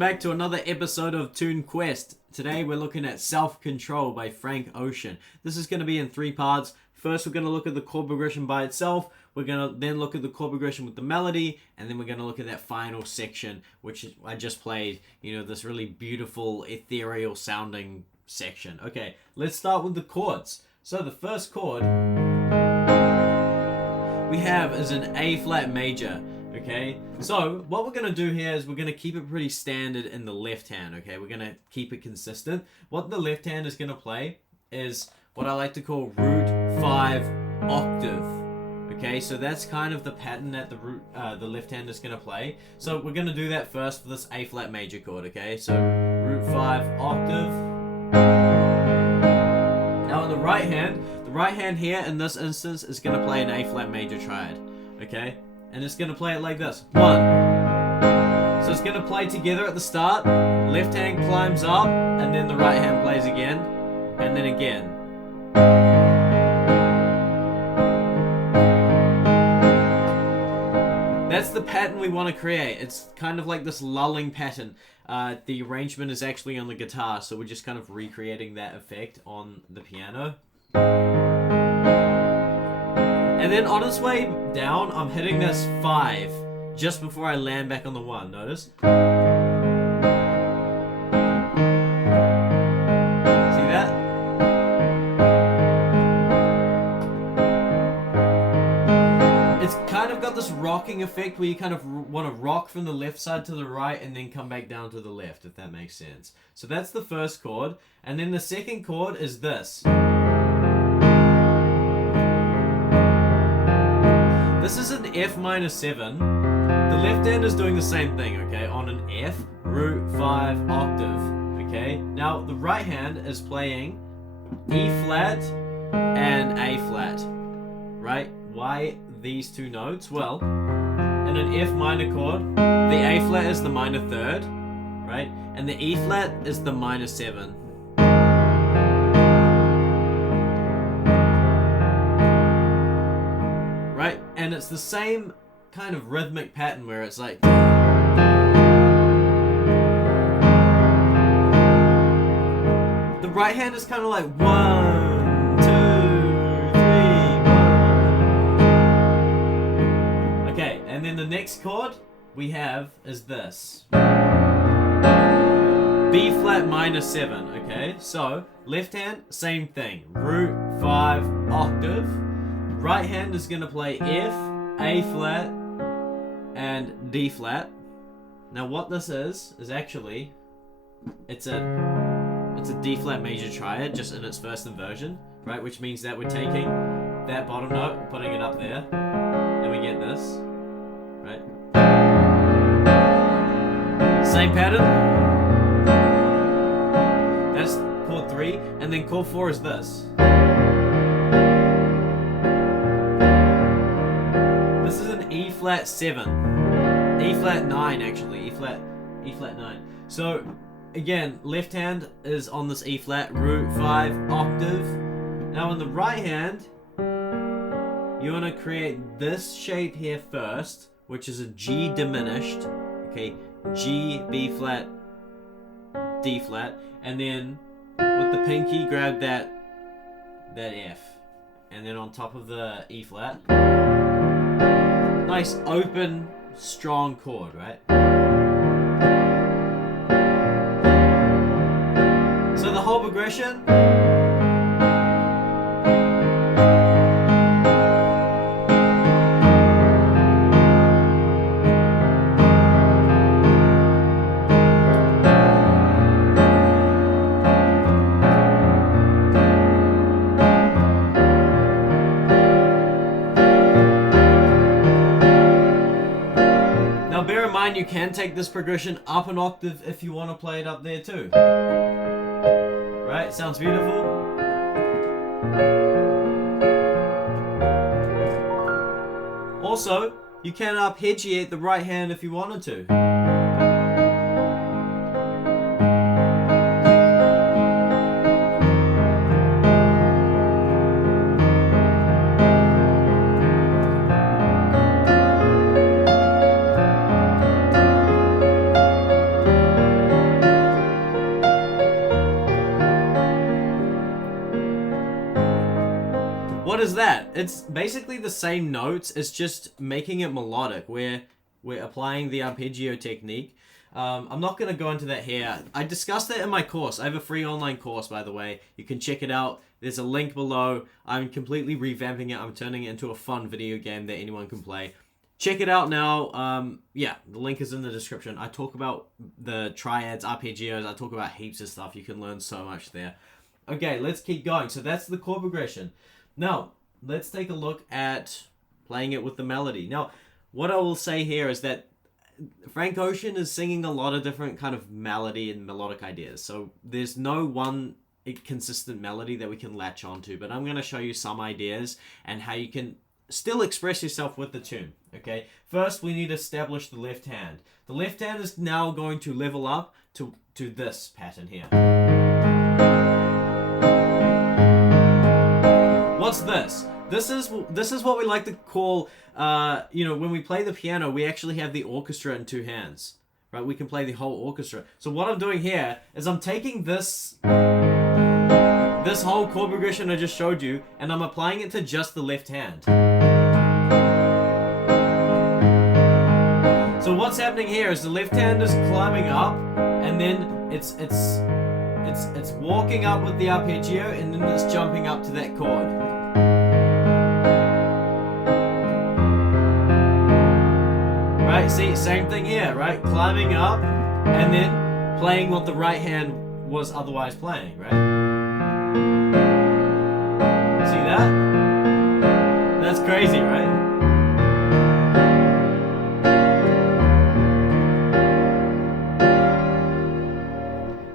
back to another episode of Tune Quest. Today we're looking at Self-Control by Frank Ocean. This is going to be in 3 parts. First we're going to look at the chord progression by itself. We're going to then look at the chord progression with the melody. And then we're going to look at that final section, which I just played. You know, this really beautiful, ethereal sounding section. Okay, let's start with the chords. So the first chord we have is an A flat major. Okay, so what we're going to do here is we're going to keep it pretty standard in the left hand, okay? We're going to keep it consistent. What the left hand is going to play is what I like to call root 5 octave, okay? So that's kind of the pattern that the left hand is going to play. So we're going to do that first for this A flat major chord, okay? So root 5 octave. Now on the right hand here in this instance is going to play an A flat major triad, okay? And it's going to play it like this. 1. So it's going to play together at the start. Left hand climbs up, and then the right hand plays again, and then again. That's the pattern we want to create. It's kind of like this lulling pattern. The arrangement is actually on the guitar, so we're just kind of recreating that effect on the piano. And then on its way down, I'm hitting this 5 just before I land back on the 1. Notice? See that? It's kind of got this rocking effect where you kind of want to rock from the left side to the right and then come back down to the left, if that makes sense. So that's the first chord. And then the second chord is this. This is an F minor 7. The left hand is doing the same thing, okay, on an F, root 5 octave, okay? Now, the right hand is playing E flat and A flat, right? Why these 2 notes? Well, in an F minor chord, the A flat is the minor 3rd, right? And the E flat is the minor 7. And it's the same kind of rhythmic pattern where it's like... The right hand is kind of like 1, 2, 3, 1. Okay, and then the next chord we have is this. B flat minor 7, okay? So, left hand, same thing. Root 5 octave. Right hand is going to play F, A flat, and D flat. Now what this is actually, it's a D flat major triad, just in its first inversion, right? Which means that we're taking that bottom note and putting it up there, and we get this, right? Same pattern. That's chord 3, and then chord 4 is this. This is an E flat 7, E flat 9 actually, E flat 9. So again, left hand is on this E flat, root 5 octave. Now on the right hand, you want to create this shape here first, which is a G diminished, okay, G, B flat, D flat, and then with the pinky grab that F, and then on top of the E flat. Nice, open, strong chord, right? So the whole progression. Bear in mind, you can take this progression up an octave if you want to play it up there too. Right? Sounds beautiful. Also, you can arpeggiate the right hand if you wanted to. what is that? It's basically the same notes, it's just making it melodic. We're applying the arpeggio technique. I'm not going to go into that here. I discussed that in my course. I have a free online course, by the way. You can check it out. There's a link below. I'm completely revamping it. I'm turning it into a fun video game that anyone can play. Check it out now. Yeah, the link is in the description. I talk about the triads, arpeggios. I talk about heaps of stuff. You can learn so much there. Okay, let's keep going. So that's the chord progression. Now, let's take a look at playing it with the melody. Now, what I will say here is that Frank Ocean is singing a lot of different kind of melody and melodic ideas. So there's no one consistent melody that we can latch onto, but I'm going to show you some ideas and how you can still express yourself with the tune. Okay, first we need to establish the left hand. The left hand is now going to level up to this pattern here. What's this? This is what we like to call, you know, when we play the piano, we actually have the orchestra in two hands, right? We can play the whole orchestra. So what I'm doing here is I'm taking this whole chord progression I just showed you, and I'm applying it to just the left hand. So what's happening here is the left hand is climbing up, and then it's walking up with the arpeggio, and then it's jumping up to that chord. Right, see, same thing here, right? Climbing up, and then playing what the right hand was otherwise playing, right? See that? That's crazy, right?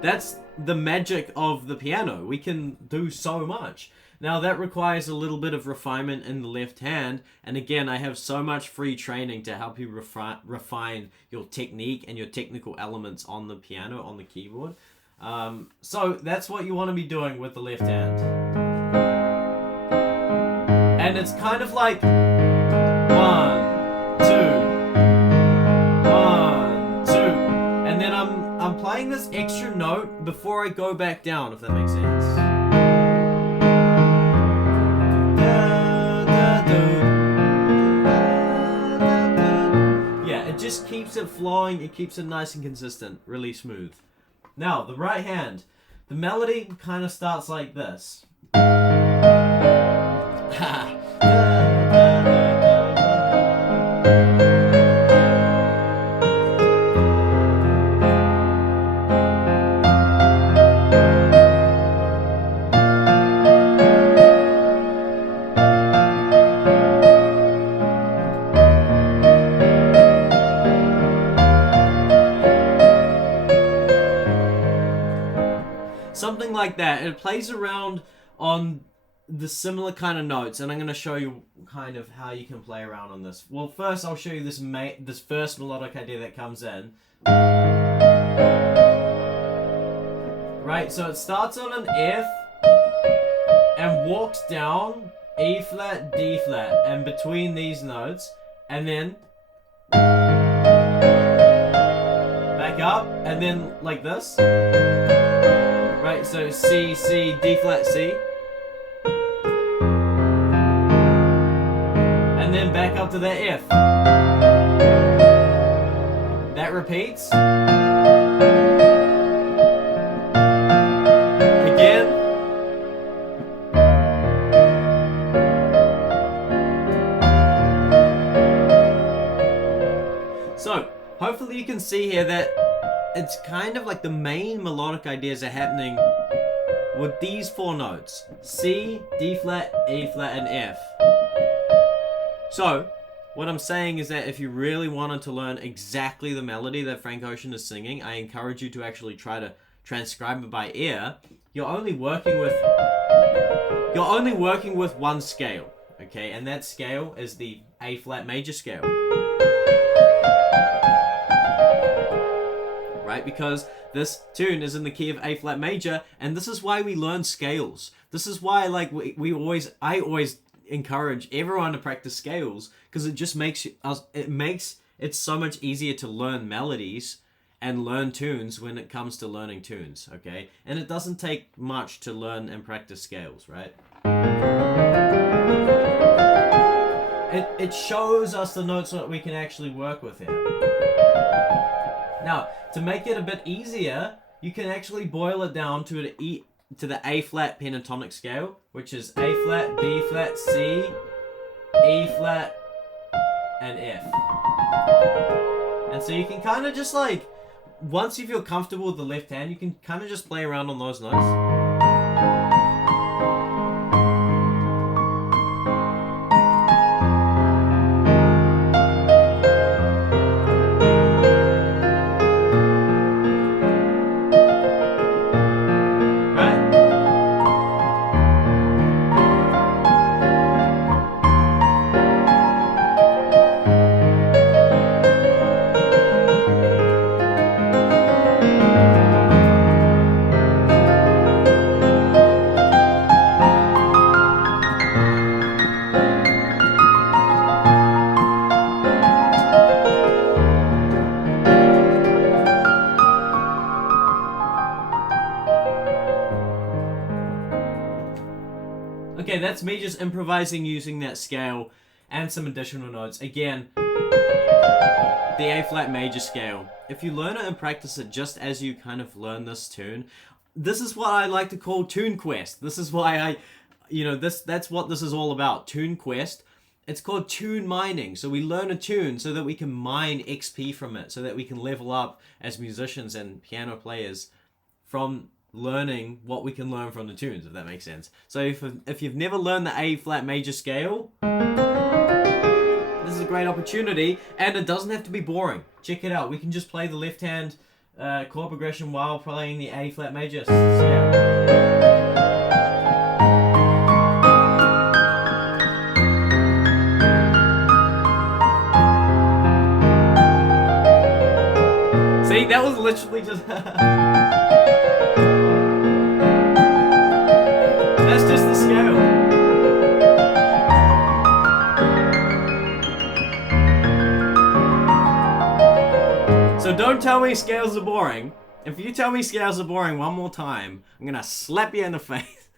That's the magic of the piano. We can do so much. Now that requires a little bit of refinement in the left hand, and again, I have so much free training to help you refine your technique and your technical elements on the piano, on the keyboard. So that's what you want to be doing with the left hand. And it's kind of like 1, 2, 1, 2, and then I'm playing this extra note before I go back down, if that makes sense. Yeah, it just keeps it flowing, it keeps it nice and consistent, really smooth. Now, the right hand. The melody kind of starts like this. Something like that. It plays around on the similar kind of notes, and I'm going to show you kind of how you can play around on this. Well, first I'll show you this first melodic idea that comes in. Right, so it starts on an F and walks down E flat, D flat, and between these notes, and then back up, and then like this. Right, so C, C, D flat, C. And then back up to that F. That repeats. Again. So, hopefully you can see here that it's kind of like the main melodic ideas are happening with these four notes. C, D flat, E flat, and F. So, what I'm saying is that if you really wanted to learn exactly the melody that Frank Ocean is singing, I encourage you to actually try to transcribe it by ear. You're only working with one scale, okay? And that scale is the A flat major scale. Right? Because this tune is in the key of A flat major, and this is why we learn scales. This is why, like, I always encourage everyone to practice scales, because it just makes it so much easier to learn melodies and learn tunes when it comes to learning tunes, okay? And it doesn't take much to learn and practice scales, right? it shows us the notes that we can actually work with here. Now, to make it a bit easier, you can actually boil it down to the A flat pentatonic scale, which is A flat, B flat, C, E flat, and F. And so you can kind of just like, once you feel comfortable with the left hand, you can kind of just play around on those notes. Okay, that's me just improvising using that scale and some additional notes. Again, the A flat major scale. If you learn it and practice it just as you kind of learn this tune, this is what I like to call Tune Quest. This is why that's what this is all about, Tune Quest. It's called tune mining. So we learn a tune so that we can mine XP from it, so that we can level up as musicians and piano players from learning what we can learn from the tunes, if that makes sense. So if you've never learned the A flat major scale, this is a great opportunity, and it doesn't have to be boring. Check it out. We can just play the left hand chord progression while playing the A flat major scale. See, that was literally just that's just the scale. So don't tell me scales are boring. If you tell me scales are boring one more time, I'm gonna slap you in the face.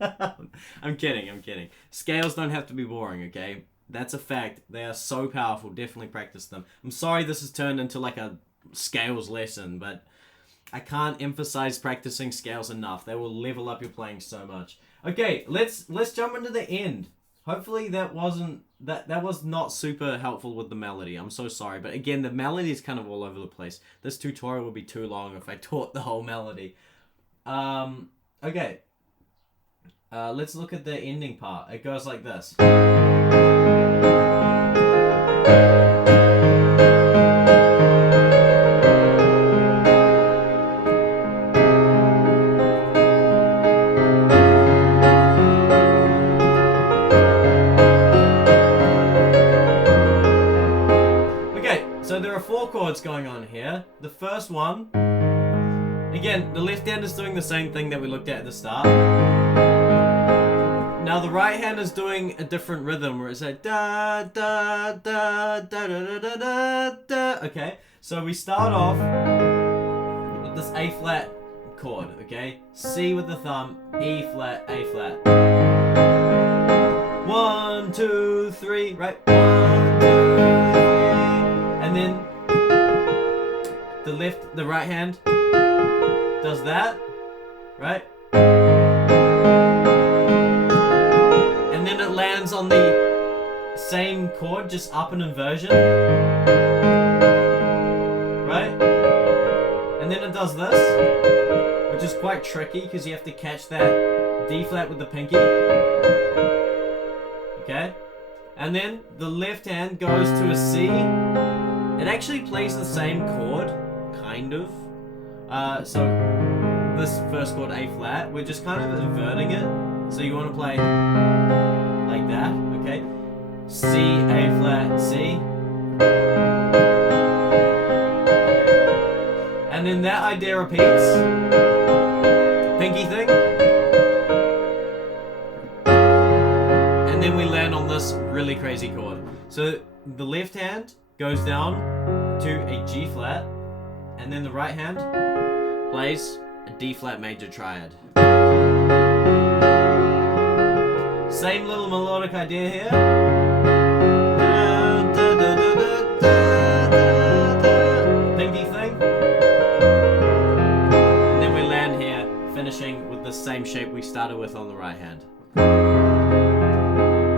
I'm kidding. Scales don't have to be boring, okay? That's a fact. They are so powerful. Definitely practice them. I'm sorry this has turned into like a scales lesson, but I can't emphasize practicing scales enough. They will level up your playing so much. Okay, let's jump into the end. Hopefully that was not super helpful with the melody. I'm so sorry, but again, the melody is kind of all over the place. This tutorial would be too long if I taught the whole melody. Okay. Let's look at the ending part. It goes like this. Chords going on here. The first one, again, the left hand is doing the same thing that we looked at the start. Now the right hand is doing a different rhythm where it's like da da da da da da da da. Okay, so we start off with this A flat chord. Okay, C with the thumb, E flat, A flat. 1, 2, 3, right? 1, 2, 3, and then the right hand does that, right? And then it lands on the same chord, just up an inversion, right? And then it does this, which is quite tricky because you have to catch that D flat with the pinky, okay? And then the left hand goes to a C. It actually plays the same chord, kind of. So this first chord, A flat, we're just kind of inverting it. So you want to play like that, okay? C, A flat, C. And then that idea repeats. Pinky thing. And then we land on this really crazy chord. So the left hand goes down to a G flat, and then the right hand plays a D flat major triad. Same little melodic idea here. shape we started with on the right hand.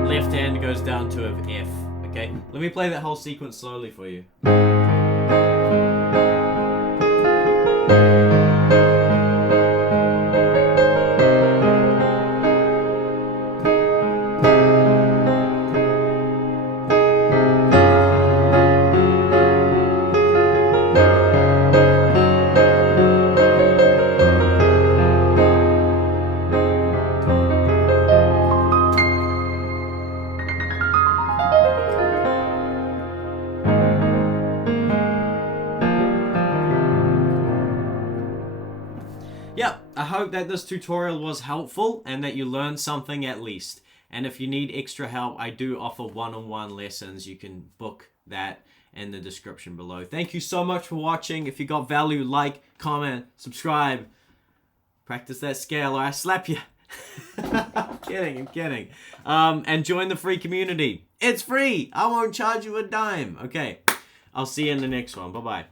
Left hand goes down to an F. Okay, let me play that whole sequence slowly for you. Yep, I hope that this tutorial was helpful and that you learned something at least. And if you need extra help, I do offer one-on-one lessons. You can book that in the description below. Thank you so much for watching. If you got value, like, comment, subscribe. Practice that scale or I slap you. I'm kidding. And join the free community. It's free. I won't charge you a dime. Okay, I'll see you in the next one. Bye-bye.